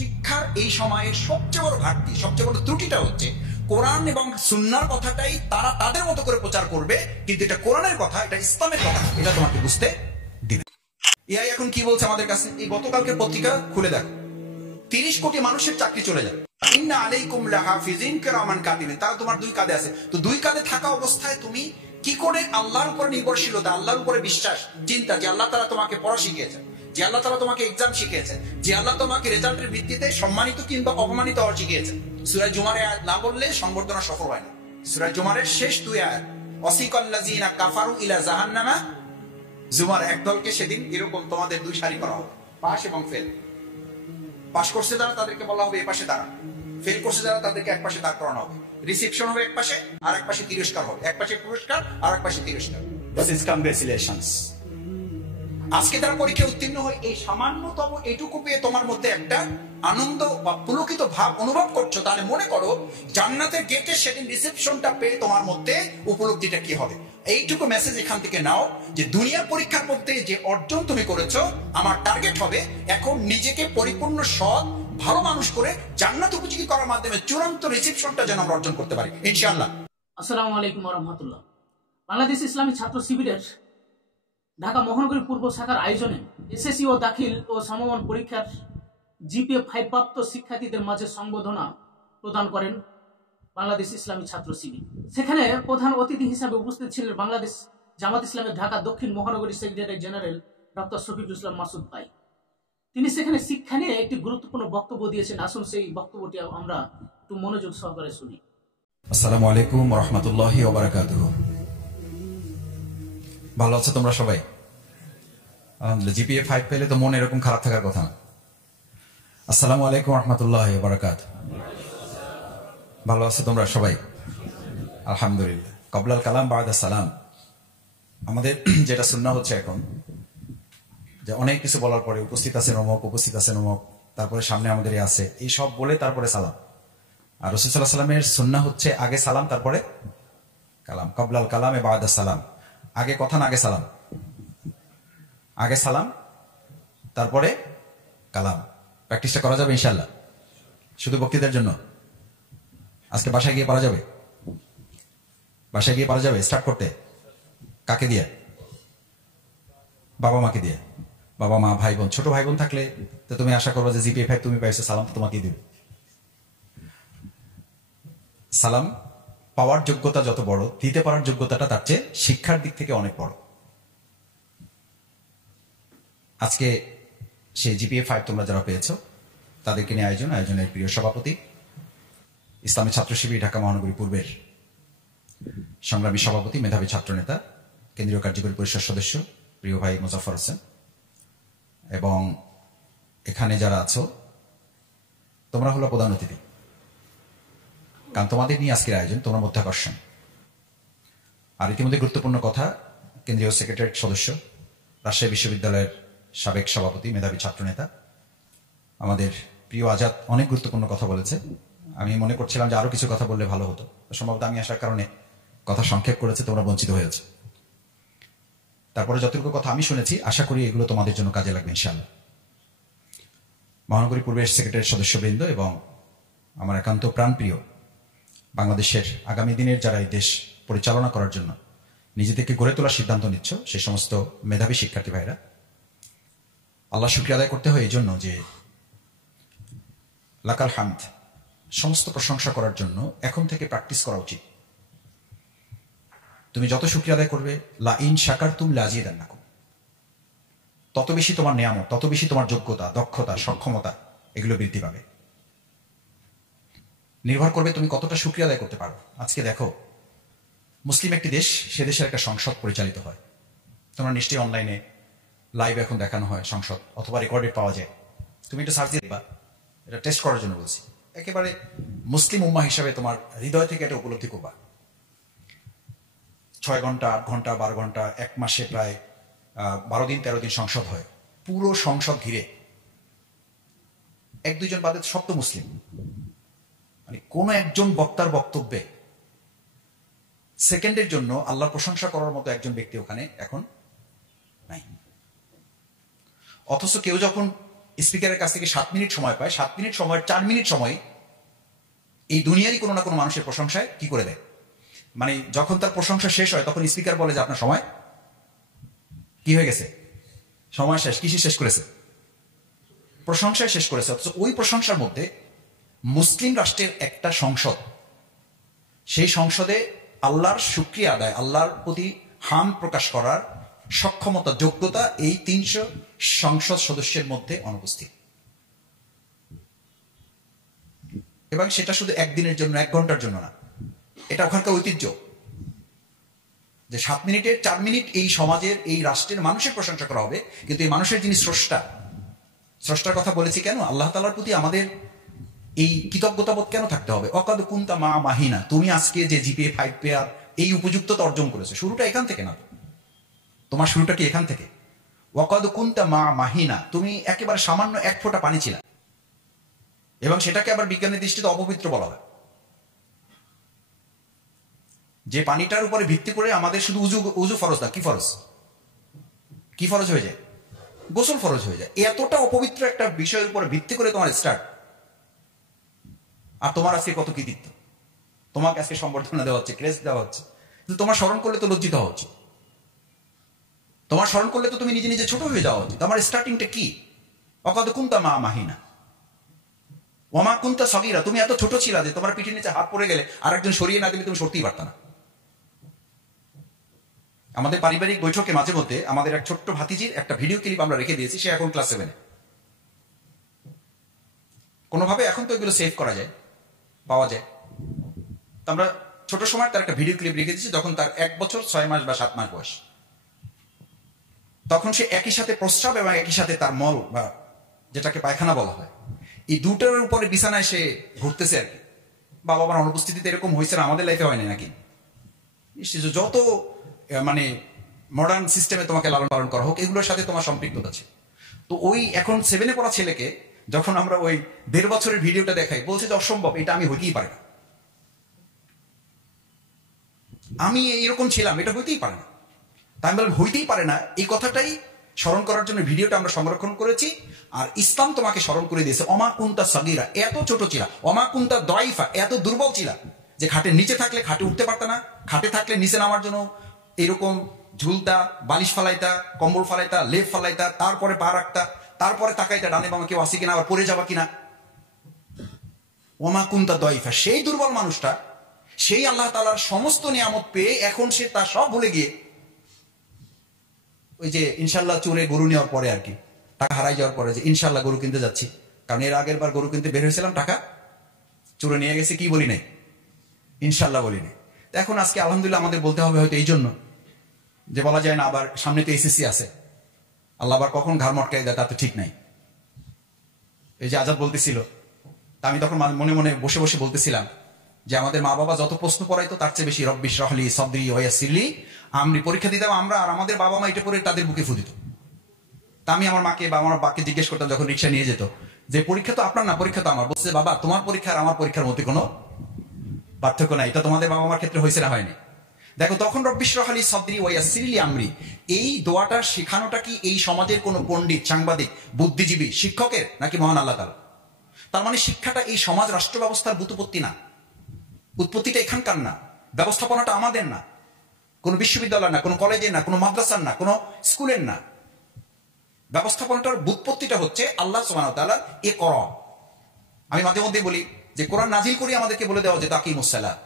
শিক্ষার এই সময়ের সবচেয়ে বড় ঘাটতি, সবচেয়ে বড় ত্রুটিটা হচ্ছে কোরআন এবং সুন্নাহর কথাটাই তারা তাদের মতো করে প্রচার করবে, কিন্তু এটা কোরআনের কথা, এটা ইসলামের কথা, এটা তোমাকে বুঝতে দিবে। এআই এখন কি বলছে আমাদের কাছে? এই গতকালকে পত্রিকা খুলে দেখো, 30 কোটি মানুষের চাকরি চলে যাবে। ইন্না আলাইকুম লাহাফিজিন কিরামান কাতিবিন, তারা তোমার দুই কাঁধে আছে। তো দুই কাঁধে থাকা অবস্থায় তুমি কি করে আল্লাহর উপর নির্ভরশীলতা, আল্লাহর উপরে বিশ্বাস, চিন্তা যে আল্লাহ তাআলা তোমাকে পড়া শিখিয়েছেন, যে আল্লাহ তাআলা তোমাকে এক্সাম শিখিয়েছেন, যে আল্লাহ তোমাকে রেজাল্টের ভিত্তিতে সম্মানিত কিংবা অপমানিত হওয়া শিখিয়েছেন। সূরা জুমারে আয়াত না বললে সংবর্ধনা সফল হয় না। সূরা জুমারের শেষ দুই আয়াত, ওয়াসিকাল্লাযিনা কাফারু ইলা জাহান্নামা, জুমার একদলকে সেদিন এরকম তোমাদের দুই সারি করা হবে, পাস এবং ফেল। পাস করছে যারা তাদেরকে বলা হবে এ পাশে দাঁড়া, ফেল করছে যারা তাদেরকে এক পাশে দাঁড় করানো হবে। রিসেপশন হবে এক পাশে, আর এক পাশে তিরস্কার হবে, এক পাশে পুরস্কার আর এক পাশে তিরস্কার। This is congratulations. আজকে তারা পরীক্ষায় উত্তীর্ণ হয়, এই সামান্যতম এটুকু পেয়ে তোমার মধ্যে একটা আনন্দ বা পুলকিত ভাব অনুভব করছো, তাহলে মনে করো জান্নাতের গেটে সেদিন রিসেপশনটা পেয়ে তোমার মধ্যে উপলব্ধিটা কি হবে। এইটুকু মেসেজ এখান থেকে নাও যে দুনিয়ার পরীক্ষার মধ্যে যে অর্জন তুমি করেছো, আমার টার্গেট হবে এখন নিজেকে পরিপূর্ণ সৎ ভালো মানুষ করে জান্নাত উপযোগী করার মাধ্যমে চূড়ান্ত রিসেপশনটা যেন আমরা অর্জন করতে পারি ইনশাআল্লাহ। আসসালামু আলাইকুম ওয়া রাহমাতুল্লাহ। বাংলাদেশ ইসলামী ছাত্র শিবিরের ঢাকা মহানগরী পূর্ব শাখার আয়োজনে এসএসসি ও দাখিল ও সমমান পরীক্ষার জিপিএ 5 প্রাপ্ত শিক্ষার্থীদের মাঝে সংবর্ধনা প্রদান করেন বাংলাদেশ ইসলামী ছাত্র শিবির। সেখানে প্রধান অতিথি হিসাবে উপস্থিত ছিলেন বাংলাদেশ জামাত ইসলামের ঢাকা দক্ষিণ মহানগরী secretary general doctor Shafiqul Islam Masud ভাই। তিনি সেখানে শিক্ষা নিয়ে একটি গুরুত্বপূর্ণ বক্তব্য দিয়েছেন। আসুন সেই বক্তব্যটি আমরা একটু মনোযোগ সহকারে শুনি। আসসালামু আলাইকুম ওয়া রাহমাতুল্লাহি ওয়া বারাকাতুহু। ভালো আছো তোমরা সবাই? জিপিএ 5 পেলে তো মন এরকম খারাপ থাকার কথা না। আসসালামু আলাইকুম ওয়া রাহমাতুল্লাহি ওয়া বারাকাতুহু। ভালো আছো তোমরা সবাই? আলহামদুলিল্লাহ। কবলাল কালাম বাদা সালাম। আমাদের যেটা সুন্নাহ হচ্ছে এখন, যে অনেক কিছু বলার পরে উপস্থিত আছেন অমুক, উপস্থিত আছেন অমুক, তারপরে সামনে আমাদের আছে, এই সব বলে তারপরে সালাম। আর রাসূল সাল্লাল্লাহু আলাইহি ওয়াসাল্লামের সুন্নাহ হচ্ছে আগে সালাম তারপরে কালাম। কবলাল কালামে বাদা সালাম। আগে কথা না আগে সালাম, আগে সালাম তারপরে কালাম। প্র্যাকটিসটা করা যাবে ইনশাআল্লাহ? শুধু বক্তৃতার জন্য? আজকে বাসায় গিয়ে পারা যাবে? বাসায় গিয়ে পারা যাবে স্টার্ট করতে? কাকে দিয়ে? বাবা মাকে দিয়ে। বাবা মা ভাই বোন, ছোট ভাই বোন থাকলে তো তুমি আশা করবো যে জিপিএ 5 তুমি পাইছো, সালাম তো তোমাকেই দিবে। সালাম পাওয়ার যোগ্যতা যত বড়, দিতে পারার যোগ্যতাটা তার চেয়ে শিক্ষার দিক থেকে অনেক বড়। আজকে সেই জিপিএ 5 তোমরা যারা পেয়েছো তাদেরকে নিয়ে আয়োজনের প্রিয় সভাপতি, ইসলামী ছাত্র শিবির ঢাকা মহানগরী পূর্বের সংগ্রামী সভাপতি, মেধাবী ছাত্র নেতা, কেন্দ্রীয় কার্যকরী পরিষদ সদস্য প্রিয় ভাই মোজাফফর হোসেন, এবং এখানে যারা আছো তোমরা হলো প্রধান অতিথি, কারণ তোমাদের নিয়ে আজকের আয়োজন, তোমার মধ্যে আকর্ষণ। আর ইতিমধ্যে গুরুত্বপূর্ণ কথা, কেন্দ্রীয় সেক্রেটারিয়েট সদস্য, রাজশাহী বিশ্ববিদ্যালয়ের সাবেক সভাপতি, মেধাবী ছাত্র নেতা আমাদের প্রিয় আজাদ অনেক গুরুত্বপূর্ণ কথা বলেছে। আমি মনে করছিলাম যে আরো কিছু কথা বললে ভালো হতো, সম্ভবত আমি আসার কারণে কথা সংক্ষেপ করেছে, তোমরা বঞ্চিত হয়েছে। তারপরে যতটুকু কথা আমি শুনেছি আশা করি এগুলো তোমাদের জন্য কাজে লাগবে ইনশাআল্লাহ। মহানগরী পূর্বের সেক্রেটারিয়েট সদস্যবৃন্দ এবং আমার একান্ত প্রাণপ্রিয় বাংলাদেশের আগামী দিনের যারা এই দেশ পরিচালনা করার জন্য নিজেদেরকে গড়ে তোলার সিদ্ধান্ত নিচ্ছ, সেই সমস্ত মেধাবী শিক্ষার্থী ভাইরা, আল্লাহ শুকরিয়া আদায় করতে হয় এই জন্য যে লাকাল হামদ, সমস্ত প্রশংসা করার জন্য এখন থেকে প্র্যাকটিস করা উচিত। তুমি যত শুকরিয়া আদায় করবে, লা ইন শাকারতুম লাযিদান্নাকুম, তত বেশি তোমার নিয়ামত, তত বেশি তোমার যোগ্যতা, দক্ষতা, সক্ষমতা এগুলো বৃদ্ধি পাবে। নির্ভর করবে তুমি কতটা শুকরিয়া আদায় করতে পারো। আজকে দেখো, মুসলিম একটি দেশ, সে দেশের একটা সংসদ পরিচালিত হয়। তোমরা নিশ্চয়ই অনলাইনে লাইভ এখন দেখানো হয় সংসদ, অথবা রেকর্ডেড পাওয়া যায়। তুমি একটু সার্চ দিয়ে দেখবা, এটা টেস্ট করার জন্য বলছি। একেবারে মুসলিম উম্মাহ হিসাবে তোমার হৃদয় থেকে এটা উপলব্ধি করবা। 6 ঘন্টা, 8 ঘন্টা, 12 ঘন্টা, এক মাসে প্রায় 12 দিন 13 দিন সংসদ হয়। পুরো সংসদ ঘিরে 1-2 জন বাদে সব তো মুসলিম। মানে কোন একজন বক্তার বক্তব্যে সেকেন্ডের জন্য আল্লাহর প্রশংসা করার মতো একজন ব্যক্তি ওখানে এখন নাই। অথচ কেউ যখন স্পিকারের কাছ থেকে 7 মিনিট সময় পায়, 7 মিনিট সময়ের 4 মিনিট সময় এই দুনিয়ারই কোনো না কোনো মানুষের প্রশংসায় কি করে দেয়, মানে যখন তার প্রশংসা শেষ হয় তখন স্পিকার বলে যে আপনার সময় কি হয়ে গেছে, সময় শেষ। কিসে শেষ করেছে? প্রশংসায় শেষ করেছে। অথচ ওই প্রশংসার মধ্যে মুসলিম রাষ্ট্রের একটা সংসদ, সেই সংসদে আল্লাহর শুকরিয়া আদায়, আল্লাহর প্রতি হাম প্রকাশ করার সক্ষমতা, যোগ্যতা এই 300 সংসদ সদস্যের মধ্যে অনুপস্থিত। এবং সেটা শুধু একদিনের জন্য, 1 ঘন্টার জন্য না, এটা ওখানকার ঐতিহ্য যে 7 মিনিটের 4 মিনিট এই সমাজের, এই রাষ্ট্রের মানুষের প্রশংসা করা হবে। কিন্তু এই মানুষের যিনি স্রষ্টা, স্রষ্টার কথা বলেছি কেন? আল্লাহ তাআলার প্রতি আমাদের এই কৃতজ্ঞতাবোধ কেন থাকতে হবে? অকাদ কুনতা মা মাহিনা, তুমি আজকে যে জিপিএ 5 পেয়ার এই উপযুক্ততা অর্জন করেছো, শুরুটা এখান থেকে না, তোমার শুরুটা কি এখান থেকে? ওয়াকাদ কুনতা মা মাহিনা, তুমি একেবারে সামান্য 1 ফোঁটা পানি ছিল, এবং সেটাকে আবার বিজ্ঞানের দৃষ্টিতে অপবিত্র বলা হয়। যে পানিটার উপরে ভিত্তি করে আমাদের শুধু উজু ফরজ না, কি ফরজ, কি ফরজ হয়ে যায়? গোসল ফরজ হয়ে যায়। এতটা অপবিত্র একটা বিষয়ের উপরে ভিত্তি করে তোমার স্টার্ট, আর তোমার আজকে কত কৃতিত্ব, তোমাকে আজকে সম্বর্ধনা দেওয়া হচ্ছে, ক্রেজ দেওয়া হচ্ছে। কিন্তু তোমার স্মরণ করলে তো লজ্জিত হওয়া উচিত, তোমার স্মরণ করলে তো তুমি নিজে নিজে ছোট হয়ে যাওয়া উচিত। আমার স্টার্টিংটা কি? অকাদ কুনতা মা মাহিনা ওমা কুনতা সগীরা, তুমি এত ছোট ছিলা যে তোমার পিঠের নিচে হাত পড়ে গেলে আর একজন সরিয়ে না দিলে তুমি সরতেই পারত না। আমাদের পারিবারিক বৈঠকে মাঝে মধ্যে আমাদের এক ছোট্ট ভাতিজির একটা ভিডিও ক্লিপ আমরা রেখে দিয়েছি। সে এখন ক্লাস 7-এ। কোনোভাবে এখন তো এগুলো সেভ করা যায়, পাওয়া যায়। তো আমরা ছোট সময় তার একটা ভিডিও ক্লিপ রেখে দিয়েছি, যখন তার 1 বছর 6 মাস বা 7 মাস বয়স। তখন সে একই সাথে প্রস্রাব এবং একই সাথে তার মল বা যেটাকে পায়খানা বলা হয়, এই দুটার উপরে বিছানায় সে ঘুরতেছে আর কি। বাবা মার অনুপস্থিতিতে এরকম হয়েছে না, আমাদের লাইফে হয়নি নাকি? যত মানে মডার্ন সিস্টেমে তোমাকে লালন পালন করা হোক, এগুলোর সাথে তোমার সম্পৃক্ততা আছে। তো ওই এখন 7-এ পড়া ছেলেকে যখন আমরা ওই 1.5 বছরের ভিডিওটা দেখাই, বলছে যে অসম্ভব, এটা আমি হইতেই পারে না, আমি এইরকম ছিলাম, এটা হইতেই পারে না। তাই আমি বললাম হইতেই পারে না, এই কথাটাই স্মরণ করার জন্য ভিডিওটা আমরা সংরক্ষণ করেছি। আর ইসলাম তোমাকে স্মরণ করে দিয়েছে, অমা কুনতা সগীরা, এত ছোট ছিল, অমা কুনতা দাইফা, এত দুর্বল ছিল যে খাটের নিচে থাকলে খাটে উঠতে পারত না, খাটে থাকলে নিচে নামার জন্য এরকম ঝুলতা, বালিশ ফালাইতা, কম্বল ফালাইতা, লেপ ফালাইতা, তারপরে পা রাখতা, তারপরে তাকাইতা ডানে বামে কেউ আসি কিনা, আবার পড়ে যাবা কিনা। ওমা কুনতা দাইফা, সেই দুর্বল মানুষটা, সেই আল্লাহ তাআলার সমস্ত নিয়ামত পেয়ে এখন সে তা সব ভুলে গিয়ে ওই যে ইনশাল্লাহ চোরে গরু নেওয়ার পরে আর কি, টাকা হারাই যাওয়ার পরে যে ইনশাল্লাহ গরু কিনতে যাচ্ছি, কারণ এর আগের বার গরু কিনতে বের হয়েছিলাম, টাকা চোরে নিয়ে গেছে, কি বলি নাই, ইনশাল্লাহ বলি নাই। এখন আজকে আলহামদুলিল্লাহ আমাদের বলতে হবে হয়তো এই জন্য যে বলা যায় না আবার সামনে তো এসএসসি আছে, আল্লাহ আবার কখন ঘাড় মটকাই দেয় তা তো ঠিক নাই। এই যে আজাদ বলতেছিল, তা আমি তখন মনে মনে বসে বসে বলতেছিলাম যে আমাদের মা বাবা যত প্রশ্ন পড়াইতো তার চেয়ে বেশি রব্বি ইশরাহ লি সাদরি ওয়া ইয়াসসির লি আমরি পরীক্ষা দিতাম আমরা, আর আমাদের বাবা মা এটা পড়ে তাদের বুকে ফু দিত। তা আমি আমার মাকে বা আমার বাবাকে জিজ্ঞেস করতাম যখন রিক্সা নিয়ে যেত যে পরীক্ষা তো আপনার না, পরীক্ষা তো আমার। বলছে বাবা তোমার পরীক্ষা আর আমার পরীক্ষার মধ্যে কোনো পার্থক্য নাই, এটা তোমাদের বাবা মার ক্ষেত্রে হয়েছে না হয়নি। দেখো তখন রব্বি ইশরাহ লি সাদরি ওয়া ইয়াসসির লি আমরি, এই দোয়াটা শেখানোটা কি এই সমাজের কোনো পণ্ডিত, সাংবাদিক, বুদ্ধিজীবী, শিক্ষকের, নাকি মহান আল্লাহ তাআলা? তার মানে শিক্ষাটা এই সমাজ রাষ্ট্র ব্যবস্থার বুতুপত্তি না, উৎপত্তিটা এখানকার না, ব্যবস্থাপনাটা আমাদের না, কোনো বিশ্ববিদ্যালয় না, কোনো কলেজের না, কোনো মাদ্রাসার না, কোনো স্কুলের না। ব্যবস্থাপনাটার বুৎপত্তিটা হচ্ছে আল্লাহ সুবহানাহু ওয়া তাআলার এ করা। আমি মাঝে মধ্যে বলি যে কোরআন নাজিল করে আমাদেরকে বলে দেওয়া যেত আকিমুস সালাত,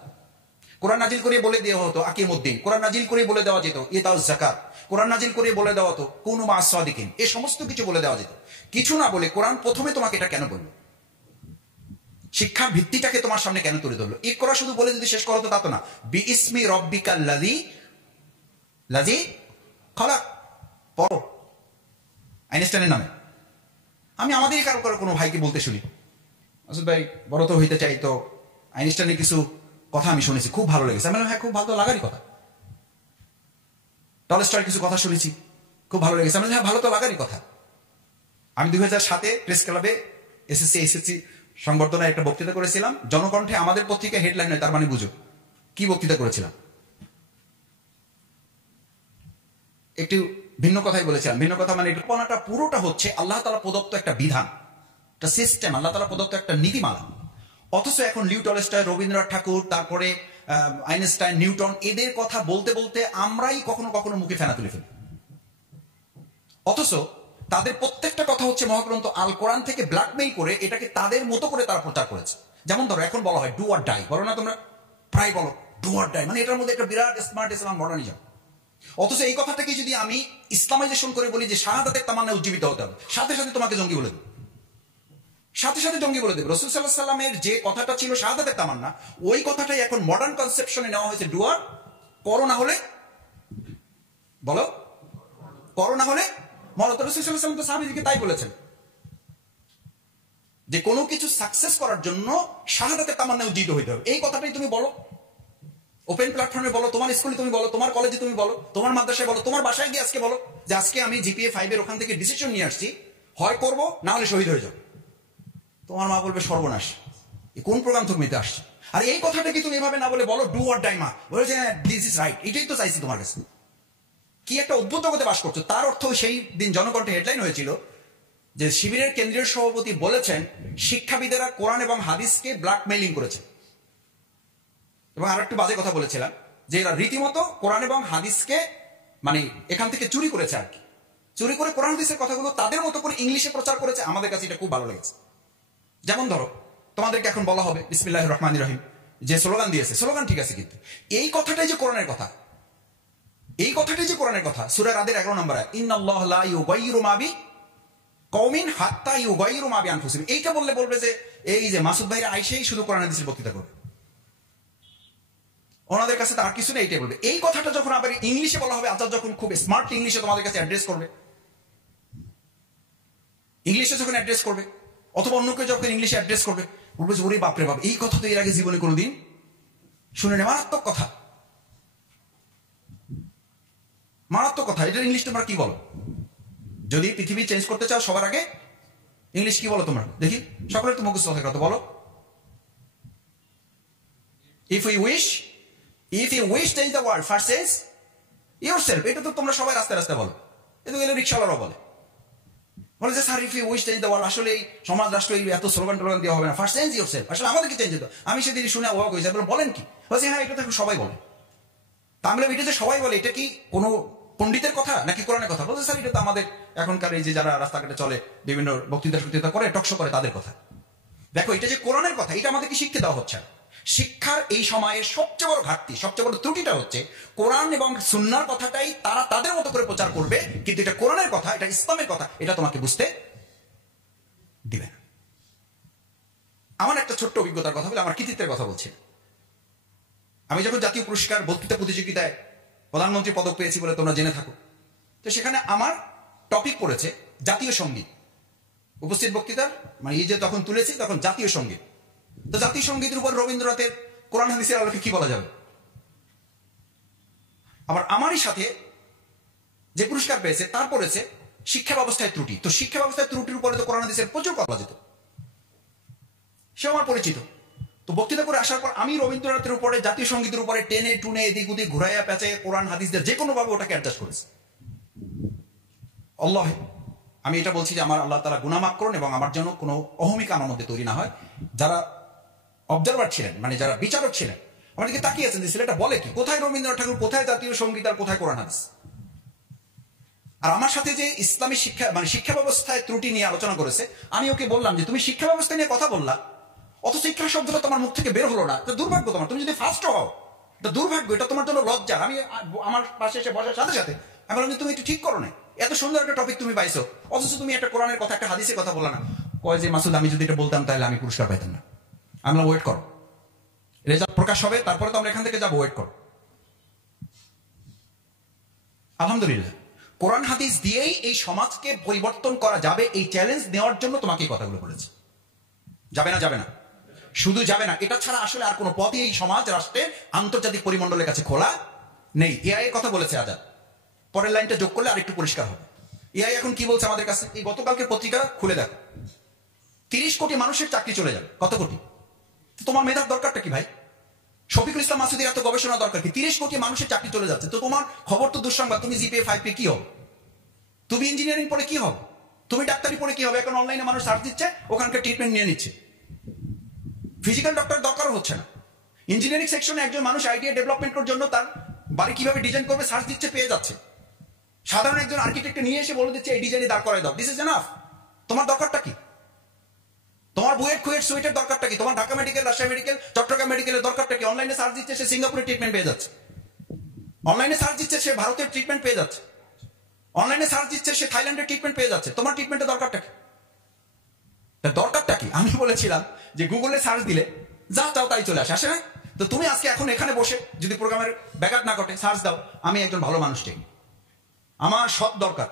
কোরআন নাজিল করে বলে দেওয়া হতো আকিমুদ্দিন, কোরআন নাজিল করে বলে দেওয়া যেত ইতাউজ যাকাত, কোরআন নাজিল করে বলে দেওয়া হতো কুনু মা'আস সাদিকিন, এই সমস্ত কিছু বলে দেওয়া যেত। কিছু না বলে কোরআন প্রথমে তোমাকে এটা কেন বললো, শিক্ষার ভিত্তিটাকে তোমার সামনে কেন তুলে ধরলো? ইকরা শুধু বলে যদি শেষ করো তো তা তো না, বিইসমি রব্বিকাল লাযী খলাক, পড়ো আইনস্টাইনের নামে। আমি আমাদেরই কারো কোনো ভাইকে বলতে শুনি, আসলে ভাই বড় তো হইতে চাই, তো আইনস্টাইনের কিছু কথা আমি শুনেছি, খুব ভালো লেগেছে। আমি বললাম হ্যাঁ খুব ভালো লাগারই কথা। টলস্টয়ের কিছু কথা শুনেছি, খুব ভালো লেগেছে। আমি বললাম হ্যাঁ ভালো তো লাগারই কথা। আমি 2007-এ প্রেস ক্লাবে এসএসসি সংবর্ধনায় একটা বক্তৃতা করেছিলাম, জনকণ্ঠে আমাদের পত্রিকা হেডলাইন হয়, তার মানে বুঝো কি বক্তৃতা করেছিলাম। একটু ভিন্ন কথাই বলেছিলাম। ভিন্ন কথা মানে এটা পুরোটা হচ্ছে আল্লাহ তাআলা প্রদত্ত একটা বিধান, একটা সিস্টেম, আল্লাহ তাআলা প্রদত্ত একটা নীতিমালা। অথচ এখন লিও টলস্টয়, রবীন্দ্রনাথ ঠাকুর, তারপরে আইনস্টাইন, নিউটন, এদের কথা বলতে বলতে আমরাই কখনো কখনো মুখে ফেনা তুলে ফেলি। অথচ তাদের প্রত্যেকটা কথা হচ্ছে মহাগ্রন্থ আল কোরআন থেকে ব্ল্যাকমেইল করে এটাকে তাদের মতো করে তারা প্রচার করেছে। যেমন ধরো এখন বলা হয় ডু অর ডাই, বলো না তোমরা, প্রায় বলো ডু অর ডাই, মানে এটার মধ্যে একটা বিরাট স্মার্ট ইসলাম মডার্নিজম। অথচ এই কথাটাকে যদি আমি ইসলামাইজেশন করে বলি যে শাহাদাতের তামান্না উজ্জীবিত হতে হবে, সাথে সাথে তোমাকে জঙ্গি বলে দেবে, সাথে সাথে জঙ্গি বলে দেবে। রাসূল সাল্লাল্লাহু আলাইহি সাল্লামের যে কথাটা ছিল শাহাদাতের তামান্না, ওই কথাটাই এখন মডার্ন কনসেপশনে নেওয়া হয়েছে ডু অর, করো না হলে বলো, করো না হলে মরো। তো রাসূল সাল্লাল্লাহু আলাইহি ওয়াসাল্লাম তো সাহাবীদেরকে তাই বলেছেন যে কোনো কিছু সাকসেস করার জন্য শাহাদাতের তামান্না উজ্জীবিত হইতে হবে। এই কথাটাই তুমি বলো, ওপেন প্ল্যাটফর্মে বলো, তোমার স্কুলে তুমি বলো, তোমার কলেজে তুমি বলো, তোমার মাদ্রাসায় বলো, তোমার বাসায় গিয়ে আজকে বলো যে আজকে আমি জিপিএ 5 এর ওখান থেকে ডিসিশন নিয়ে আসছি, হয় করব না হলে শহীদ হয়ে যাও। তোমার মা বলবে সর্বনাশ, কোন প্রোগ্রাম তুমি নিতে আসছো? আর এই কথাটা কি তুমি এভাবে না বলে বলো ডু অর ডাই, মা বলে যে দিস ইজ রাইট, এটাই তো চাইছি তোমার কাছে। কি একটা অদ্ভুত জগতে বাস করছো। তার অর্থ সেই দিন জনকণ্ঠে হেডলাইন হয়েছিল যে শিবিরের কেন্দ্রীয় সভাপতি বলেছেন শিক্ষাবিদেরা কোরআন এবং হাদিসকে ব্ল্যাকমেইলিং করেছে। এবং আর একটু বাজে কথা বলেছিলাম যে এরা রীতিমতো কোরআন এবং হাদিসকে মানে এখান থেকে চুরি করেছে আর কি, চুরি করে কোরআন হাদিসের কথাগুলো তাদের মতো করে ইংলিশে প্রচার করেছে। আমাদের কাছে এটা খুব ভালো লেগেছে। যেমন ধরো তোমাদেরকে এখন বলা হবে বিসমিল্লাহির রহমানির রহিম, যে স্লোগান দিয়েছে, স্লোগান ঠিক আছে, কিন্তু এই কথাটাই যে কোরআনের কথা, এই কথাটাই যে কোরআনের কথা। সূরা রাদের 11 নম্বর আয়াত, ইন্নাল্লাহা লা ইউগাইয়িরু মা বিকওমিন হাত্তা ইউগাইয়িরু মা বিআনফুসিহিম। এইটা বললে বলবে যে এই যে মাসুদ ভাইরা আইসেই শুধু কোরআন হাদিসের বক্তৃতা করবে, ওনাদের কাছে তার কিছু নেই, এইটাই বলবে। এই কথাটা যখন আবার ইংলিশে বলা হবে, আচ্ছা যখন খুব স্মার্ট ইংলিশে তোমাদের কাছে অ্যাড্রেস করবে, ইংলিশে যখন অ্যাড্রেস করবে অথবা অন্য কেউ যখন ইংলিশে অ্যাড্রেস করবে, বলবে যে ওরে বাপরে বাপ, এই কথা তো এর আগে জীবনে কোনোদিন শুনে নেই। মারাত্মক কথা, মারাত্মক কথা। এটার ইংলিশ তোমরা কি বলো? যদি পৃথিবী চেঞ্জ করতে চাও সবার আগে ইংলিশ কি বলো তোমরা? দেখি সকলের তো মুখস্থ হয়ে কথা বলো। If you wish change the world first change yourself. এটা তো তোমরা সবাই রাস্তায় রাস্তায় বলো, এটা গেলে রিক্সাওয়ালারাও বলে যে sir if you wish change the world. আসলে এই সমাজ রাষ্ট্র এত স্লোগান টোগান দেওয়া হবে না, ফার্স্ট চেঞ্জ ইয়োরসেলফ। আসলে আমাদেরকে চেঞ্জ হতো। আমি সেদিন শুনে অবাক হয়েছি, বলেন কি? বলছি হ্যাঁ, এটা তো সবাই বলে। তা আমি এটা যে সবাই বলে, এটা কি কোনো পণ্ডিতের কথা নাকি কোরআনের কথা? বলছে স্যার এটা তো আমাদের এখনকার এই যে যারা রাস্তাঘাটে চলে, বিভিন্ন বক্তৃতা করে, টকশো করে, তাদের কথা। দেখো এটা যে কোরআনের কথা, এটা আমাদেরকে শিখতে দেওয়া হচ্ছে। শিক্ষার এই সময়ে সবচেয়ে বড় ঘাটতি, সবচেয়ে বড় ত্রুটিটা হচ্ছে কোরআন এবং সুন্নাহর কথাটাই তারা তাদের মতো করে প্রচার করবে, কিন্তু এটা কোরআনের কথা, এটা ইসলামের কথা, এটা তোমাকে বুঝতে দিবে না। আমার একটা ছোট্ট অভিজ্ঞতার কথা বলে, আমার কৃতিত্বের কথা বলছি। আমি যখন জাতীয় পুরস্কার বক্তৃতা প্রতিযোগিতায় প্রধানমন্ত্রী পদক পেয়েছি বলে তোমরা জেনে থাকো, তো সেখানে আমার টপিক পড়েছে জাতীয় সঙ্গীত। উপস্থিত বক্তৃতার মানে এই যে তখন তুলেছি তখন জাতীয় সঙ্গীত। তো জাতীয় সঙ্গীতের উপর রবীন্দ্রনাথের কোরআন হাদিসের আলোকে কি বলা যাবে? আবার আমারই সাথে যে পুরস্কার পেয়েছে তার পড়েছে শিক্ষা ব্যবস্থায় ত্রুটি। তো শিক্ষা ব্যবস্থায় ত্রুটির উপরে তো কোরআন হাদিসের প্রচুর কথা যেত, সে আমার পরিচিত। তো বক্তৃতা করে আসার পর আমি রবীন্দ্রনাথের উপরে, জাতীয় সঙ্গীতের উপরে টেনে টুনে এদিক ওদিক ঘুরাইয়া পেঁচাইয়া কোরআন হাদিসদের যে কোনো ভাবে ওটাকে অ্যাডজাস্ট করেছে। আল্লাহ, আমি এটা বলছি যে আমার আল্লাহ তাআলা গুনাহ মাফ করুন এবং আমার জন্য কোনো অহমিকা আমার মধ্যে তৈরি না হয়। যারা অবজারভার ছিলেন, মানে যারা বিচারক ছিলেন, আমাদেরকে তাকিয়ে আছেন যে ছেলেটা বলে কি, কোথায় রবীন্দ্রনাথ ঠাকুর, কোথায় জাতীয় সঙ্গীত আর কোথায় কোরআন হাদিস। আর আমার সাথে যে ইসলামী শিক্ষা মানে শিক্ষা ব্যবস্থায় ত্রুটি নিয়ে আলোচনা করেছে, আমি ওকে বললাম যে তুমি শিক্ষা ব্যবস্থা নিয়ে কথা বললা, অথচ শিক্ষা শব্দটা তোমার মুখ থেকে বের হলো না। এটা দুর্ভাগ্য তোমার। তুমি যদি ফার্স্ট হও, এটা দুর্ভাগ্য, এটা তোমার জন্য লজ্জা। আমি আমার পাশে এসে বসার সাথে সাথে আমি বললাম যে তুমি একটু ঠিক করো না, এত সুন্দর একটা টপিক তুমি পাইছো, অথচ তুমি একটা কোরআনের কথা, একটা হাদিসের কথা বলা না। কয় যে মাসুদ, আমি যদি এটা বলতাম তাহলে আমি পুরস্কার পাইতাম না। আমরা ওয়েট করো, রেজাল্ট প্রকাশ হবে, তারপরে তো আমরা এখান থেকে যাবো, ওয়েট করো। আলহামদুলিল্লাহ, কোরআন হাদিস দিয়েই এই সমাজকে পরিবর্তন করা যাবে, এই চ্যালেঞ্জ নেওয়ার জন্য তোমাকে এই কথাগুলো বলেছে। যাবে না, যাবে না, শুধু যাবে না, এটা ছাড়া আসলে আর কোনো পথই এই সমাজ রাষ্ট্রের আন্তর্জাতিক পরিমণ্ডলের কাছে খোলা নেই। এআই এর কথা বলেছে আজাদ, পরের লাইনটা যোগ করলে আরেকটু পরিষ্কার হবে। এআই এখন কি বলছে আমাদের কাছে? এই গতকালকে পত্রিকা খুলে দেখো, 30 কোটি মানুষের চাকরি চলে যাবে। কত কোটি? তোমার মেধার দরকারটা কি ভাই? শফিকুল ইসলাম মাসুদের এত গবেষণা দরকার কি? 30 কোটি মানুষের চাকরি চলে যাচ্ছে, তো তোমার খবর তো দুঃসংবাদ। তুমি জিপিএ 5 পেয়ে কি হবে? তুমি ইঞ্জিনিয়ারিং পড়ে কি হবে, তুমি ডাক্তারি পড়ে কি হবে? এখন অনলাইনে মানুষ সার্চ দিচ্ছে, ওখানকার ট্রিটমেন্ট নিয়ে নিচ্ছে। ফিজিক্যাল ডক্টর দরকারও হচ্ছে না। ইঞ্জিনিয়ারিং সেকশনে একজন মানুষ আইডিয়া ডেভেলপমেন্টের জন্য তার বাড়ি কিভাবে ডিজাইন করবে সার্চ দিচ্ছে, পেয়ে যাচ্ছে। সাধারণ একজন আর্কিটেক্ট নিয়ে এসে বলে দিচ্ছে এই ডিজাইনে দাঁড় করায় দাও। This is enough. তোমার দরকারটা কি? তোমার বুয়েট কুয়েট সুইটের দরকারটা কি? তোমার ঢাকা মেডিকেল, রাজশাহী মেডিকেল, চট্টগ্রাম মেডিকেলের দরকারটা কি? অনলাইনে সার্চ দিচ্ছে, সে সিঙ্গাপুরের ট্রিটমেন্ট পেয়ে যাচ্ছে। অনলাইনে সার্চ দিচ্ছে, সে ভারতের ট্রিটমেন্ট পেয়ে যাচ্ছে। অনলাইনে সার্চ দিচ্ছে, সে থাইল্যান্ডের ট্রিটমেন্ট পেয়ে যাচ্ছে। তোমার ট্রিটমেন্টের দরকারটা কি? দরকারটা কি? আমি বলেছিলাম যে গুগলে সার্চ দিলে যা চাও তাই চলে আসে না? তো তুমি আজকে এখন এখানে বসে যদি প্রোগ্রামের ব্যাঘাত না ঘটে সার্চ দাও, আমি একজন ভালো মানুষ চাই, আমার সৎ দরকার,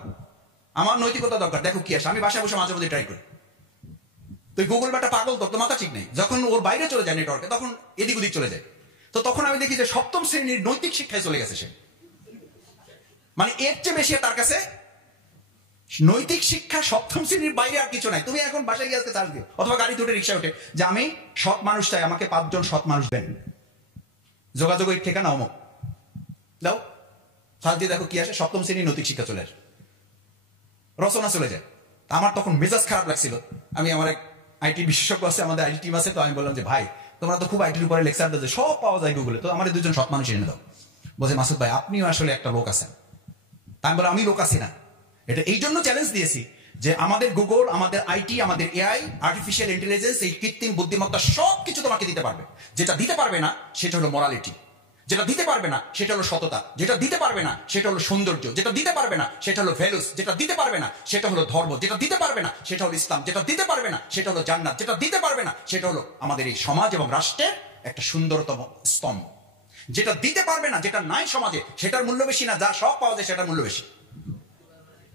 আমার নৈতিকতা দরকার, দেখো কি আসে। আমি বাসায় বসে মাঝে মধ্যে ট্রাই করি। তো গুগল ব্যাটা পাগল, তোর তো মাথা ঠিক নেই। যখন ওর বাইরে চলে যায় নেটওয়ার্কে, তখন এদিক ওদিক চলে যায়। তো তখন আমি দেখি যে সপ্তম শ্রেণীর নৈতিক শিক্ষায় চলে গেছে সে। মানে এর চেয়ে বেশি তার কাছে নৈতিক শিক্ষা সপ্তম শ্রেণীর বাইরে আর কিছু নাই। তুমি এখন বাসায় গিয়ে আজকে সার্চ দিও, অথবা গাড়ি উঠে রিক্সা উঠে যে আমি সৎ মানুষ চাই, আমাকে 5 জন সৎ মানুষ দেন, যোগাযোগের ঠিকানা অমুক দাও, সার্চ দিয়ে দেখো কি আসে। সপ্তম শ্রেণীর নৈতিক শিক্ষা চলে আসে, রচনা চলে যায়। আমার তখন মেজাজ খারাপ লাগছিল। আমি আমার এক আইটি বিশেষজ্ঞ আছে, আমাদের আইটি টিম আছে, তো আমি বললাম যে ভাই তোমরা তো খুব আইটির উপরে লেকচার দাও, সব পাওয়া যায় গুগলে, তো আমাদের 2 জন সৎ মানুষ এনে দাও। বলছে মাসুদ ভাই আপনিও আসলে একটা লোক আছেন। আমি বললাম আমি লোক আছি না, এটা এই জন্য চ্যালেঞ্জ দিয়েছি যে আমাদের গুগল, আমাদের আইটি, আমাদের এআই, আর্টিফিশিয়াল ইন্টেলিজেন্স, এই কৃত্রিম বুদ্ধিমত্তা সবকিছু তোমাকে দিতে পারবে। যেটা দিতে পারবে না সেটা হলো মরালিটি, যেটা দিতে পারবে না সেটা হলো সততা, যেটা দিতে পারবে না সেটা হলো সৌন্দর্য, যেটা দিতে পারবে না সেটা হলো ভ্যালুস, যেটা দিতে পারবে না সেটা হলো ধর্ম, যেটা দিতে পারবে না সেটা হলো ইসলাম, যেটা দিতে পারবে না সেটা হলো জান্নাত, যেটা দিতে পারবে না সেটা হলো আমাদের এই সমাজ এবং রাষ্ট্রের একটা সুন্দরতম স্তম্ভ। যেটা দিতে পারবে না, যেটা নাই সমাজে, সেটার মূল্য বেশি না, যা সব পাওয়া যায় সেটার মূল্য বেশি।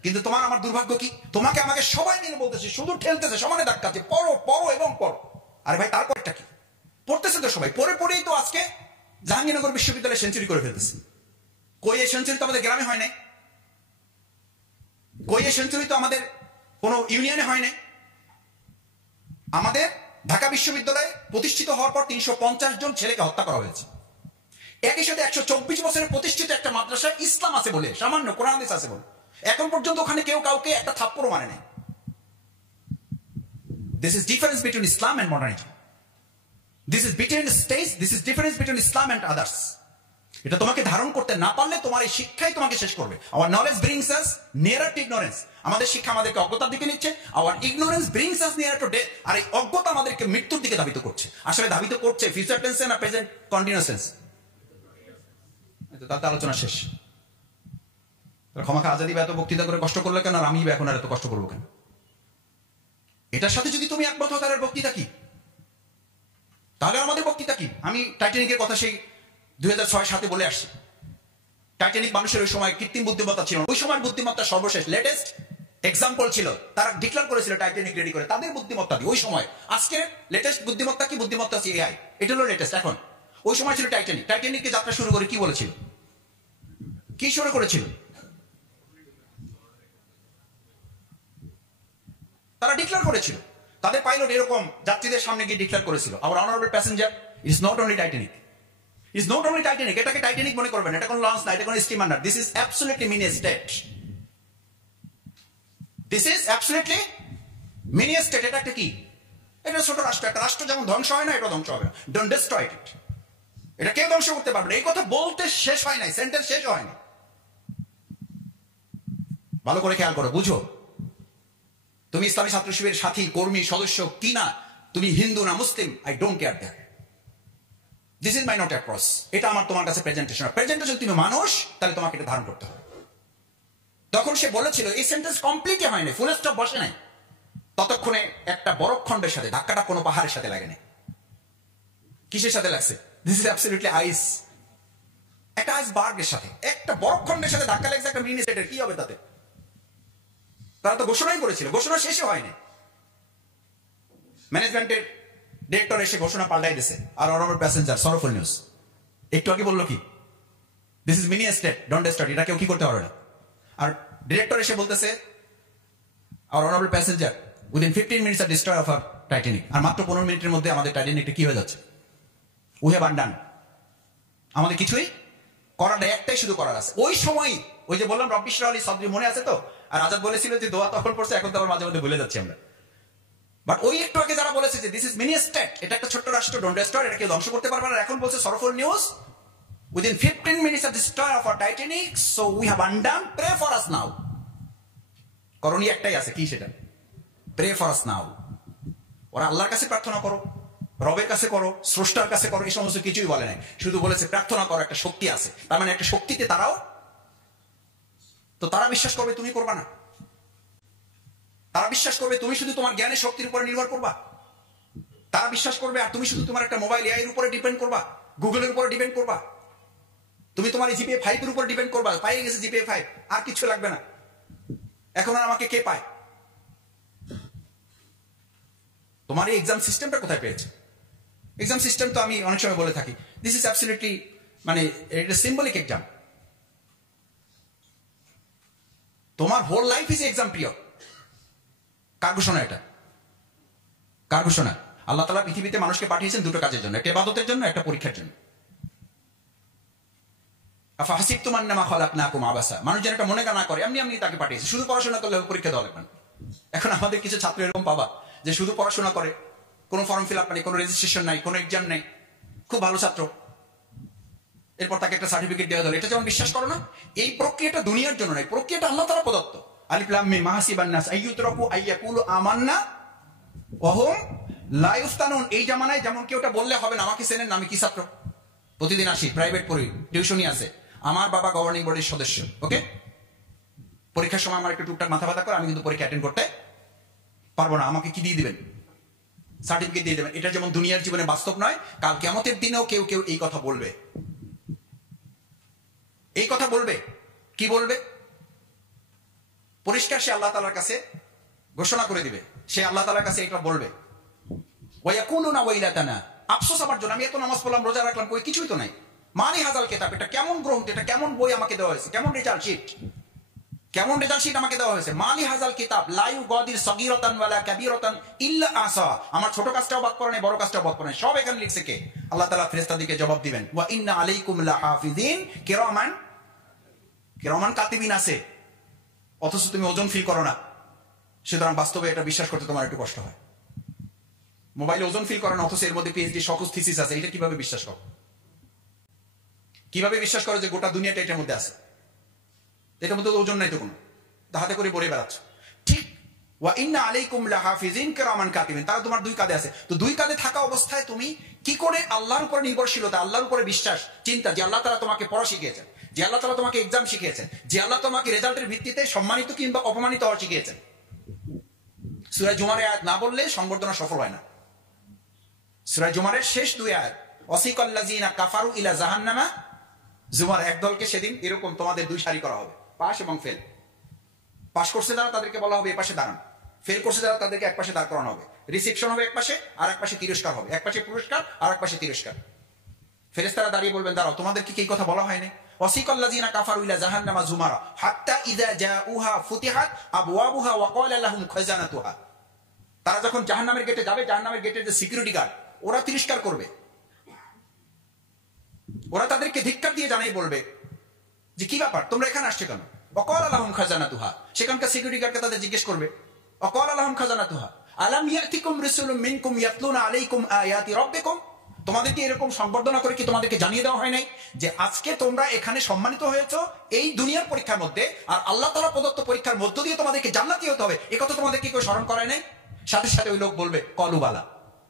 কিন্তু তোমার আমার দুর্ভাগ্য কি, তোমাকে আমাকে সবাই মিলে বলতেছে, শুধু ঠেলতেছে, সমানে ধাক্কাচ্ছে, পড়ো পড়ো এবং পড়ো। আরে ভাই তারপরটা কি? পড়তেছে তো সবাই, পড়ে পড়েই তো আজকে জাহাঙ্গীরনগর বিশ্ববিদ্যালয়ে সেঞ্চুরি করে ফেলতেছে। কই এই সেঞ্চুরি তো আমাদের গ্রামে হয় নাই, কই এই সেঞ্চুরি তো আমাদের কোন ইউনিয়নে হয় নাই। আমাদের ঢাকা বিশ্ববিদ্যালয়ে প্রতিষ্ঠিত হওয়ার পর 350 জন ছেলেকে হত্যা করা হয়েছে। একই সাথে 124 বছরের প্রতিষ্ঠিত একটা মাদ্রাসায় ইসলাম আছে বলে, সামান্য কোরআন হাদিস আছে বলে, এখন পর্যন্ত ওখানে কেউ কাউকে একটা থাপ্পড়ও মানে নাই। This is difference between Islam and modernity. This is between states, this is difference between Islam and others. এটা তোমাকে ধারণ করতে না পারলে তোমার এই শিক্ষাই তোমাকে শেষ করবে। Our knowledge brings us nearer to ignorance. আমাদের শিক্ষা আমাদেরকে অজ্ঞতার দিকে নিচ্ছে। Our ignorance brings us nearer to death. আর এই অজ্ঞতা আমাদেরকে মৃত্যুর দিকে ধাবিত করছে। আসলে ধাবিত করছে ফিউচার টেন্সে না প্রেজেন্ট কন্টিনিউয়াস টেন্স? তাতে আলোচনা শেষ। ক্ষমাখা আজাদি এত বক্তৃতা করে কষ্ট করলে কেন, আর আমি এখন আর এত কষ্ট করবো কেন? এটার সাথে যদি তুমি একমত হও তাহলে বক্তৃতা কি? তাহলে আমাদের বক্তৃতা কি? আমি টাইটানিকের কথা সেই 2006-07 বলে আসছি। টাইটানিক মানুষের ওই সময় কৃত্রিম বুদ্ধিমত্তা ছিল, ওই সময় বুদ্ধিমত্তা সর্বশেষ লেটেস্ট এক্সাম্পল ছিল। তারা ডিক্লেয়ার করেছিল টাইটানিক রেডি করে তাদের বুদ্ধিমত্তা দিয়ে ওই সময়। আজকে লেটেস্ট বুদ্ধিমত্তা কি? বুদ্ধিমত্তা আছে এআই, এটা হলো লেটেস্ট এখন। ওই সময় ছিল টাইটানিক। টাইটানিককে যাত্রা শুরু করে কি বলেছিল, কি শুরু করেছিল? তারা ডিক্লেয়ার করেছিল, তাদের পাইলট এরকম যাত্রীদের সামনে গিয়ে ডিক্লেয়ার করেছিল, hour honourable passenger is not only Titanic, is not only Titanic. এটাকে টাইটানিক মনে করবেন, এটা কোন লঞ্চ না, এটা কোন স্টিমার না। This is absolutely mini state, this is absolutely mini state. এটা একটা কি? এটা ছোট রাষ্ট্র। একটা রাষ্ট্র যেমন ধ্বংস হয় না, এটা ধ্বংস হবে না। ডোন্ট ডিস্ট্রয় ইট। এটা কেউ ধ্বংস করতে পারবে না। এই কথা বলতে শেষ হয় নাই, সেন্টেন্স শেষ হয়নি। ভালো করে খেয়াল করো, বুঝো। তুমি ইসলামী ছাত্র শিবিরের সাথী, কর্মী, সদস্য কি না, তুমি হিন্দু না Muslim, I don't care that. This is my not a cross. এটা আমার তোমার কাছে প্রেজেন্টেশন। প্রেজেন্টেশন তুমি মানুষ, তাহলে তোমাকে এটা ধারণ করতে হবে। তখন সে বলেছিল, এই সেন্টেন্স কমপ্লিটই হয়নি, ফুল স্টপ বসে নাই, ততক্ষণে একটা বরফখণ্ডের সাথে ধাক্কাটা কোনো পাহাড়ের সাথে লাগেনি। কিসের সাথে লাগছে? দিস ইজ অ্যাবসলিউটলি আইস। একটা আইসবার্গের সাথে, একটা বরফখণ্ডের সাথে ধাক্কা লাগছে একটা মিনি স্টেটের, কি হবে তাতে? তারা তো ঘোষণাই করেছিল, ঘোষণা শেষে হয়নি। ম্যানেজমেন্টের ডিরেক্টর এসে ঘোষণা পাল্টাই দিয়েছে। আর অনারেবল প্যাসেঞ্জার সরফুল নিউজ একটু আগে বললো কি, this is mini state, don't disturb. এটা কেউ কি করতে পারবে না। আর ডিরেক্টর এসে বলতেছে, our honourable passenger within 15 minutes our destroy of our Titanic. আর মাত্র 15 মিনিটের মধ্যে আমাদের টাইটানিকটা কি হয়ে যাচ্ছে? We have undone. আমাদের কিছুই করার একটাই শুধু করার আছে। ওই সময় ওই যে বললাম রব্বিশ রাহলি সদরি, মনে আছে তো? আর আজাদ বলেছিল যে দোয়া তখন পড়ছে, এখন তো আবার মাঝে মধ্যে ভুলে যাচ্ছি আমরা। বাট ওই একটু আগে যারা বলেছে যে দিস ইজ মিনি স্টেট, এটা একটা ছোট্ট রাষ্ট্র, ডোন্ট ডিস্ট্রয়, এটা কেউ ধ্বংস করতে পারবে না, এখন বলছে sorrowful news within 15 minutes of destroy of our Titanic, so we have undone, pray for us now। করণীয় একটাই আছে, কি সেটা? pray for us now। ওরা আল্লাহর কাছে প্রার্থনা করো, রবের কাছে করো, স্রষ্টার কাছে করো, এই সমস্ত কিছুই বলে নাই, শুধু বলেছে প্রার্থনা করো, একটা শক্তি আছে। তার মানে একটা শক্তিতে তারাও, তো তারা বিশ্বাস করবে, তুমি করবা না। তারা বিশ্বাস করবে তুমি শুধু তোমার জ্ঞানের শক্তির উপরে নির্ভর করবা। তারা বিশ্বাস করবে আর তুমি শুধু তোমার একটা মোবাইল এআই এর উপরে ডিপেন্ড করবা, গুগলের উপরে ডিপেন্ড করবা, তুমি তোমার জিপিএ 5 এর উপর ডিপেন্ড করবা, পাইয়ে গেছে জিপিএ 5, আর কিছু লাগবে না। এখন আর আমাকে কে পায়? তোমার এই এক্সাম সিস্টেমটা কোথায় পেয়েছে? এক্সাম সিস্টেম তো আমি অনেক সময় বলে থাকি, দিস ইজ অ্যাবসলিউটলি, মানে এটা সিম্বলিক এক্সাম। তোমার whole life is exam period. কার ঘোষণা এটা? কার ঘোষণা? আল্লাহ তাআলা পৃথিবীতে মানুষকে পাঠিয়েছেন দুটো কাজের জন্য, একটা ইবাদতের জন্য, একটা পরীক্ষার জন্য। আফাহাসিবতুম আন্নামা খালাকনাকুম আবাসা, মানুষ যেন একটা মনে না করে এমনি এমনি তাকে পাঠিয়েছে, শুধু পড়াশোনা করলে পরীক্ষা দেওয়া লাগবে না। এখন আমাদের কিছু ছাত্র এরকম পাবা যে শুধু পড়াশোনা করে, কোনো ফর্ম ফিল আপ নেই, কোনো রেজিস্ট্রেশন নাই, কোনো এক্সাম নেই, খুব ভালো ছাত্র, এরপর তাকে একটা সার্টিফিকেট দেওয়া হলো। এটা যেমন বিশ্বাস করো না, এই প্রক্রিয়াটা দুনিয়ার জন্য নয়, প্রক্রিয়াটা আল্লাহ তাআলা প্রদত্ত। আলিফ লাম মিম মাহাসিবান নাস আইয়ুতরাকু আইয়াকুলু আমান্না ওয়া হুম লা ইফতানুন। এই জামানায় যেমন কেউ ওটা বললে হবে না, আমাকে চেনেন না, আমি কি ছাত্র, প্রতিদিন আসি, প্রাইভেট পড়ি, টিউশনই আছে, আমার বাবা গভর্নিং বডির সদস্য, ওকে, পরীক্ষার সময় আমার একটু টুকটাক মাথা ব্যথা করে, আমি কিন্তু পরীক্ষা অ্যাটেন্ড করতে পারবো না, আমাকে কি দিয়ে দিবেন? সার্টিফিকেট দিয়ে দেবেন। এটা যেমন দুনিয়ার জীবনে বাস্তব নয়, কাল কিয়ামতের দিনেও কেউ কেউ এই কথা বলবে, এই কথা বলবে। কি বলবে? পরিষ্কার সে আল্লাহ তাআলার কাছে ঘোষণা করে দিবে, সে আল্লাহ তাআলার কাছে এটা বলবে, ওয়ায়াকুলুনা ওয়াইলাতানা, আফসোস আমার জন্য, আমি এত নামাজ পড়লাম, রোজা রাখলাম, কই কিছুই তো নাই, মানি হাজাল কিতাব, এটা কেমন গ্রন্থ, এটা কেমন বই আমাকে দেওয়া হয়েছে, কেমন রেজাল্ট শিট, কেমন রেজাল্ট শিট আমাকে দেওয়া হয়েছে। মালি হাজাল কিতাব লা ইউগাদির সগীরাতান ওয়ালা কাবীরাতান ইল্লা আহসা, আমার ছোট কাজটাও বাদ পড়ে নাই, বড় কাজটাও বাদ পড়ে নাই, সব এখানে লিখছে কে? আল্লাহ তাআলা ফেরেশতাদেরকে জবাব দিবেন, ওয়া ইন্না আলাইকুম লাহাফিজিন কিরামান, কিরামান কাতিবিন আছে, অথচ তুমি ওজন ফিল করো না। সুতরাং বাস্তবে এটা বিশ্বাস করতে তোমার একটু কষ্ট হয়। মোবাইলে ওজন ফিল করে না, অথচ এর মধ্যে পিএইচডি সকস থিসিস আছে, এটা কিভাবে বিশ্বাস করো? কিভাবে বিশ্বাস করো যে গোটা দুনিয়াটা এটার মধ্যে আছে? এটার মধ্যে ওজন নাই তো কোনো, হাতে করে পড়ে বেড়াচ্ছ। ঠিক ওয়া ইন্না আলাইকুম লাহাফিজিন কিরামান কাতিবিন, তারা তোমার দুই কাঁধে আছে। তো দুই কাঁধে থাকা অবস্থায় তুমি কি করে আল্লাহর উপরে নির্ভরশীলতা, আল্লাহর উপরে বিশ্বাস, চিন্তা, যে আল্লাহ তাআলা তোমাকে পড়া শিখিয়েছেন, যে আল্লাহ তাআলা তোমাকে এক্সাম শিখিয়েছেন, যে আল্লাহ তোমাকে রেজাল্টের ভিত্তিতে সম্মানিত কিংবা অপমানিত হওয়া শিখিয়েছেন। সূরা জুমার আয়াত না বললে সংবর্ধনা সফল হয় না। সূরা জুমারের শেষ দুই আয়াত, ওয়াসিকাল্লাযিনা কাফারু ইলা জাহান্নামা, জুমার একদলকে সেদিন এরকম তোমাদের দুই সারি করা হবে, পাস এবং ফেল। পাস করছে যারা তাদেরকে বলা হবে এই পাশে দাঁড়ান, ফেল করছে যারা তাদেরকে এক পাশে দাঁড় করানো হবে, রিসেপশন হবে এক পাশে, আর এক পাশে তিরস্কার হবে, এক পাশে পুরস্কার আর এক পাশে তিরস্কার। ফেরেশতারা দাঁড়িয়ে বলবেন, দাঁড়াও, তোমাদেরকে কি এই কথা বলা হয়নি? ওয়াসিকাল্লাযিনা কাফারু ইলা জাহান্নামা জুমারা হাত্তা ইযা জাউহা ফুতিহাত আবওয়াবুহা ওয়া ক্বালা লাহুম খাজানাতুহা, তারা যখন জাহান্নামের গেটে যাবে, জাহান্নামের গেটের যে সিকিউরিটি গার্ড, ওরা তিরস্কার করবে, ওরা তাদেরকে ধিক্কার দিয়ে জানাই বলবে যে কি ব্যাপার, তোমরা এখানে আসছো কেন? ওয়াক্বালা লাহুম খাজানাতুহা, সেখানকার সিকিউরিটি গার্ডকে তাদের জিজ্ঞেস করবে, ওয়াক্বালা লাহুম খাজানাতুহা আলাম ইয়াতিকুম রাসূলুম মিনকুম ইয়াতলুনা আলাইকুম আয়াতি রাব্বিকুম, তোমাদেরকে এরকম সংবর্ধনা করে কি তোমাদেরকে জানিয়ে দেওয়া হয় নাই যে আজকে তোমরা এখানে সম্মানিত হয়েছো এই দুনিয়ার পরীক্ষার মধ্যে, আর আল্লাহ তাআলা প্রদত্ত পরীক্ষার মধ্য দিয়ে তোমাদেরকে জান্নাতি হতে হবে, এই কথা তোমাদেরকে কেউ স্মরণ করায় নাই? সাথে সাথে ওই লোক বলবে, কলু বালা,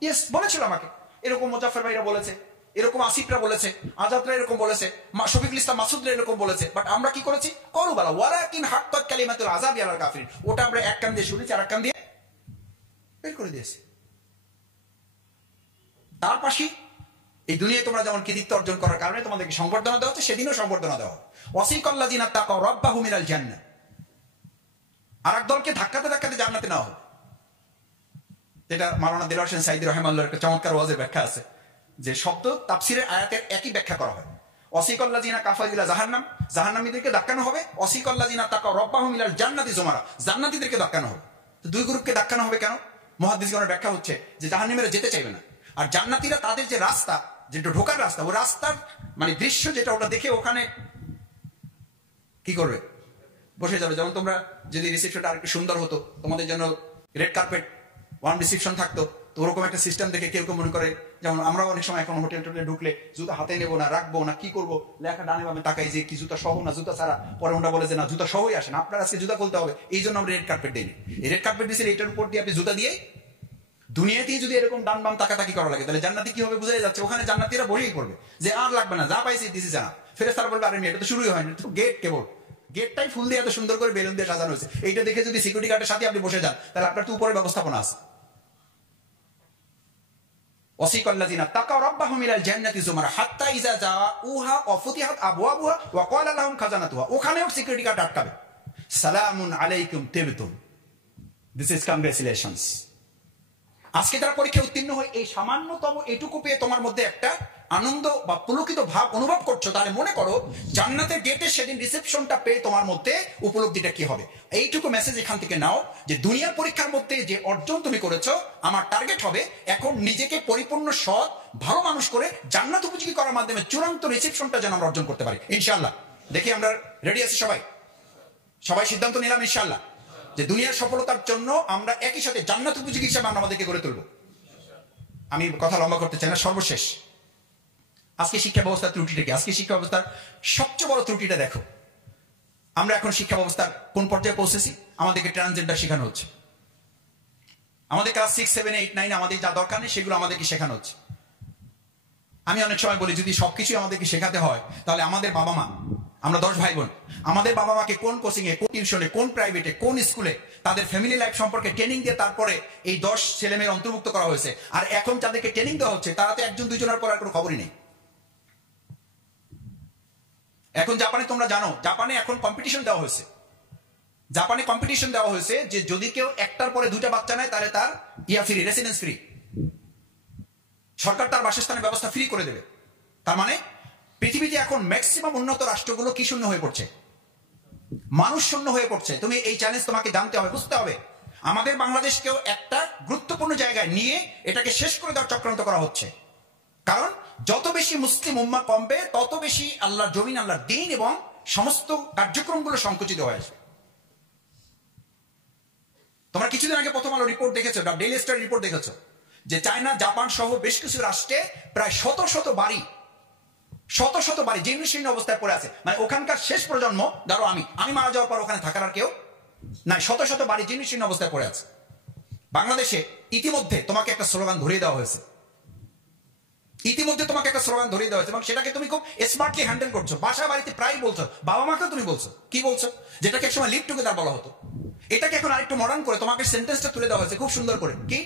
ইয়েস, বলেছিল আমাকে, এরকম মুজাফফর ভাইরা বলেছে, এরকম আসিফরা বলেছে, আজাদরা এরকম বলেছে, শফিকুল ইসলাম মাসুদরা এরকম বলেছে, বাট আমরা কি করেছি? কলু বালা ওয়ালাকিন হাক্কাত কালিমাতুল আযাবি আলাল কাফিরিন, ওটা আমরা এক কান দিয়ে শুনেছি আর এক কান দিয়ে বের করে দিয়েছি। তার পাশে এই দুনিয়ায় তোমরা যেমন কৃতিত্ব অর্জন করার কারণে তোমাদেরকে সংবর্ধনা দেওয়া হচ্ছে, সেদিনও সংবর্ধনা দেওয়া হবে। ওয়াসিকাল্লাযিনা তাকাউ রাব্বাহুম ইলাল জান্নাহ, আরেক দলকে ধাক্কাতে ধাক্কাতে জান্নাতে নেওয়া হবে। যেটা মাওলানা দেলোয়ার হোসেন সাঈদী রাহিমাহুল্লাহর একটা চমৎকার ওয়াজের ব্যাখ্যা আছে, যে শব্দ তাফসিরের আয়াতের একই ব্যাখ্যা করা হয়। ওয়াসিকাল্লাযিনা কাফারু ইলা জাহান্নাম, জাহান্নামীদেরকে ধাক্কানো হবে, ওয়াসিকাল্লাযিনা তাকাউ রাব্বাহুম ইলাল জান্নাতি জুমারা, জান্নাতীদেরকে ধাক্কানো হবে। তো দুই গ্রুপকে ধাক্কানো হবে কেন? মুহাদ্দিসগণের ব্যাখ্যা হচ্ছে যে জাহান্নামীরা যেতে চাইবে না, আর জান্নাতীরা তাদের যে রাস্তা, যেটা ঢোকার রাস্তা, ওই রাস্তার মানে দৃশ্য যেটা, ওটা দেখে ওখানে কি করবে? বসে যাবে। যেমন তোমরা যদি রিসেপশনটা আরেকটু সুন্দর হতো, তোমাদের জন্য রেড কার্পেট ওয়ান রিসেপশন থাকতো, তো ওরকম একটা সিস্টেম দেখে কেউ কেউ মনে করে, যেমন আমরা অনেক সময় এখন হোটেল টোটেলে ঢুকলে জুতা হাতে নেবো না, রাখবো না, কি করবো, লেখা ডানে বামে তাকাই যে কি জুতা সহ না জুতা ছাড়া, পরে ওটা বলে যে না জুতা সহই আসেন, আপনার আজকে জুতা খুলতে হবে, এই জন্য আমরা রেড কার্পেট দিই। এই রেড কার্পেট দিয়েছি, এটার উপর দিয়ে আপনি জুতা দিয়ে দুনিয়াতেই যদি এরকম ডান বাম তাকাতাকি করা লাগে, তাহলে জান্নাতি কি হবে বোঝাই যাচ্ছে। ওখানে জান্নাতিরা বলেই করবে যে আর লাগবে না, যা পাইছি দিছি জানা। ফেরেশতারা বলবে আরে এটা তো শুরুই হয়নি, তো গেট কেবল, গেটটাই ফুল দিয়ে এত সুন্দর করে বেলুন দিয়ে সাজানো হয়েছে, এইটা দেখে যদি সিকিউরিটি গার্ডের সাথে আপনি বসে যান, তাহলে আপনার তো উপরে ব্যবস্থাপনা আছে। ওয়াসিকাল্লাযিনা তাকাউ রাব্বাহুম ইলাল জান্নাতি যুমারা হাত্তা ইযা জাউহা ওয়া ফুতিহাত আবওয়াবুহা ওয়া ক্বালা লাহুম খাজানাতুহা, ওখানেও সিকিউরিটি গার্ড আটকাবে, সালামুন আলাইকুম তিবতুম, দিস ইজ কংগ্রেচুলেশনস। আজকে যারা পরীক্ষা উত্তীর্ণ হয় এই সামান্যতম এটুকু পেয়ে তোমার মধ্যে একটা আনন্দ বা পুলকিত ভাব অনুভব করছো, তাহলে মনে করো জান্নাতের গেটে সেদিন রিসেপশনটা পেয়ে তোমার মধ্যে উপলব্ধিটা কি হবে। এইটুকু মেসেজ এখান থেকে নাও যে দুনিয়ার পরীক্ষার মধ্যে যে অর্জন তুমি করেছো, আমার টার্গেট হবে এখন নিজেকে পরিপূর্ণ সৎ ভালো মানুষ করে জান্নাত উপযোগী করার মাধ্যমে চূড়ান্ত রিসেপশনটা যেন আমরা অর্জন করতে পারি ইনশাআল্লাহ। দেখি আমরা রেডি আছি সবাই? সবাই সিদ্ধান্ত নিলাম ইনশাআল্লাহ যে দুনিয়ার সফলতার জন্য আমরা একই সাথে জান্নাত উপযোগী হিসেবে আমরা আমাদেরকে গড়ে তুলব। আমি কথা লম্বা করতে চাই না, সর্বশেষ আজকে শিক্ষা ব্যবস্থার ত্রুটিটা কি? আজকে শিক্ষা ব্যবস্থার সবচেয়ে বড় ত্রুটিটা দেখো, আমরা এখন শিক্ষা ব্যবস্থার কোন পর্যায়ে পৌঁছেছি? আমাদেরকে ট্রান্সজেন্ডার শেখানো হচ্ছে। আমাদের ক্লাস 6, 7, 8, 9 আমাদের যা দরকার নেই সেগুলো আমাদেরকে শেখানো হচ্ছে। আমি অনেক সময় বলি যদি সবকিছু আমাদেরকে শেখাতে হয়, তাহলে আমাদের বাবা মা, আমরা 10 ভাই বোন, আমাদের বাবা মাকে কোন কোচিং এ, কোন টিউশনে, কোন প্রাইভেটে, কোন স্কুলে তাদের ফ্যামিলি লাইফ সম্পর্কে ট্রেনিং দিয়ে তারপরে এই 10 ছেলেমেয়ের অন্তর্ভুক্ত করা হয়েছে। আর এখন যাদেরকে ট্রেনিং দেওয়া হচ্ছে তারা তো একজন দুজনের পর আর কোনো খবরই নেই। এখন জাপানে তোমরা জানো, জাপানে এখন কম্পিটিশন দেওয়া হয়েছে। জাপানে কম্পিটিশন দেওয়া হয়েছে যে যদি কেউ একটার পরে 2টা বাচ্চা নেয় তাহলে তার ফ্রি, রেসিডেন্স ফ্রি, সরকার তার বাসস্থানের ব্যবস্থা ফ্রি করে দেবে। তার মানে পৃথিবীতে এখন ম্যাক্সিমাম উন্নত রাষ্ট্রগুলো কি শূন্য হয়ে পড়ছে? মানুষ শূন্য হয়ে পড়ছে। তুমি এই চ্যালেঞ্জ তোমাকে জানতে হবে, বুঝতে হবে। আমাদের বাংলাদেশকেও একটা গুরুত্বপূর্ণ জায়গায় নিয়ে এটাকে শেষ করে দেওয়ার চক্রান্ত করা হচ্ছে। কারণ যত বেশি মুসলিম উম্মাহ কমবে তত বেশি আল্লাহর জমিন, আল্লাহর দ্বীন এবং সমস্ত কার্যক্রমগুলো সংকুচিত হয়ে আসবে। তোমরা কিছুদিন আগে প্রথম আলো রিপোর্ট দেখেছো, ডেইলি স্টার রিপোর্ট দেখেছো যে চায়না, জাপান সহ বেশ কিছু রাষ্ট্রে প্রায় শত শত বাড়ি জীর্ণ শীর্ণ অবস্থায় পড়ে আছে। মানে ওখানকার শেষ প্রজন্ম, ধরো আমি মারা যাওয়ার পর ওখানে থাকার আর কেউ নাই, শত শত বাড়ি জীর্ণ শীর্ণ অবস্থায় পড়ে আছে। বাংলাদেশে ইতিমধ্যে তোমাকে একটা স্লোগান ধরিয়ে দেওয়া হয়েছে, এবং সেটাকে তুমি খুব স্মার্টলি হ্যান্ডেল করছো। বাসা বাড়িতে প্রায় বলছো, বাবা মাকেও তুমি বলছো, কি বলছো, যেটাকে একসময় লিভ টুগেদার বলা হতো, এটাকে এখন আরেকটু মডার্ন করে তোমাকে সেন্টেন্সটা তুলে দেওয়া হয়েছে খুব সুন্দর করে। কি?